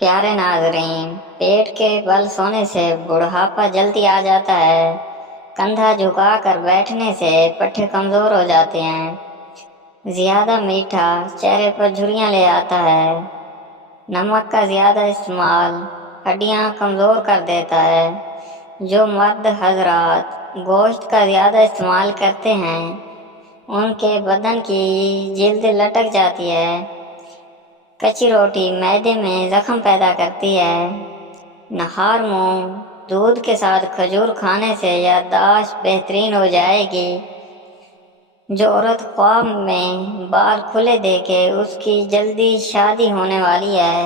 پیارے ناظرین، پیٹ کے بل سونے سے بڑھاپا جلدی آ جاتا ہے۔ کندھا جھکا کر بیٹھنے سے پٹھے کمزور ہو جاتے ہیں۔ زیادہ میٹھا چہرے پر جھریاں لے آتا ہے۔ نمک کا زیادہ استعمال ہڈیاں کمزور کر دیتا ہے۔ جو مرد حضرات گوشت کا زیادہ استعمال کرتے ہیں ان کے بدن کی جلد لٹک جاتی ہے۔ کچی روٹی معدے میں زخم پیدا کرتی ہے۔ نہار منہ دودھ کے ساتھ کھجور کھانے سے یادداشت بہترین ہو جائے گی۔ جو عورت خواب میں بال کھلے دیکھے اس کی جلدی شادی ہونے والی ہے۔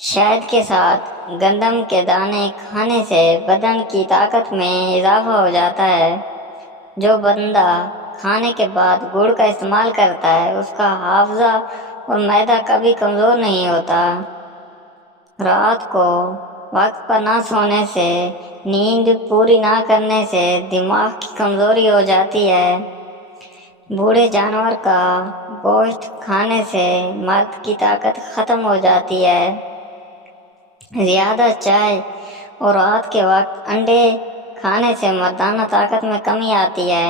شہد کے ساتھ گندم کے دانے کھانے سے بدن کی طاقت میں اضافہ ہو جاتا ہے۔ جو بندہ کھانے کے بعد گڑ کا استعمال کرتا ہے اس کا حافظہ اور معدہ کبھی کمزور نہیں ہوتا۔ رات کو وقت پر نہ سونے سے، نیند پوری نہ کرنے سے دماغ کی کمزوری ہو جاتی ہے۔ بوڑھے جانور کا گوشت کھانے سے مرد کی طاقت ختم ہو جاتی ہے۔ زیادہ چائے اور رات کے وقت انڈے کھانے سے مردانہ طاقت میں کمی آتی ہے۔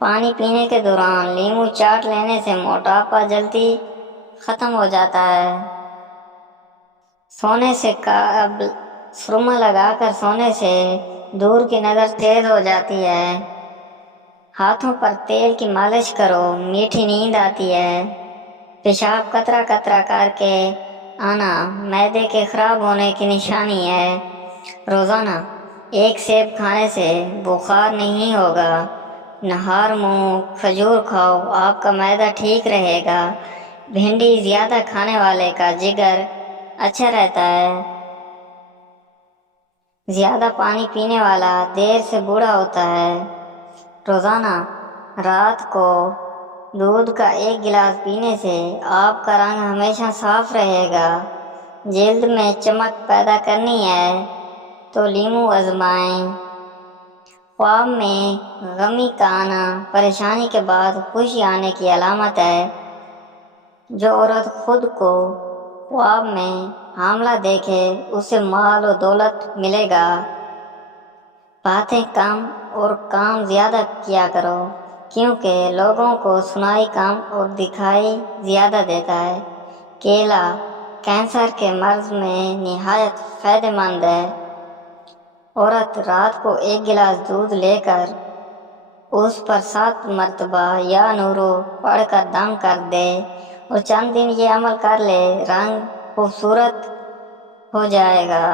پانی پینے کے دوران لیموں چاٹ لینے سے موٹاپا جلدی ختم ہو جاتا ہے۔ سونے سے قبل سرما لگا کر سونے سے دور کی نظر تیز ہو جاتی ہے۔ ہاتھوں پر تیل کی مالش کرو، میٹھی نیند آتی ہے۔ پیشاب قطرہ قطرہ کر کے آنا معدے کے خراب ہونے کی نشانی ہے۔ روزانہ ایک سیب کھانے سے بخار نہیں ہوگا۔ نہار منہ کھجور کھاؤ، آپ کا معدہ ٹھیک رہے گا۔ بھنڈی زیادہ کھانے والے کا جگر اچھا رہتا ہے۔ زیادہ پانی پینے والا دیر سے بوڑھا ہوتا ہے۔ روزانہ رات کو دودھ کا 1 گلاس پینے سے آپ کا رنگ ہمیشہ صاف رہے گا۔ جلد میں چمک پیدا کرنی ہے تو لیموں آزمائیں۔ خواب میں غمی کا آنا پریشانی کے بعد خوشی آنے کی علامت ہے۔ جو عورت خود کو خواب میں حاملہ دیکھے اسے مال و دولت ملے گا۔ باتیں کم اور کام زیادہ کیا کرو، کیونکہ لوگوں کو سنائی کم اور دکھائی زیادہ دیتا ہے۔ کیلا کینسر کے مرض میں نہایت فائدہ مند ہے۔ عورت رات کو 1 گلاس دودھ لے کر اس پر 7 مرتبہ یا نورو پڑھ کر دم کر دے اور چند دن یہ عمل کر لے، رنگ خوبصورت ہو جائے گا۔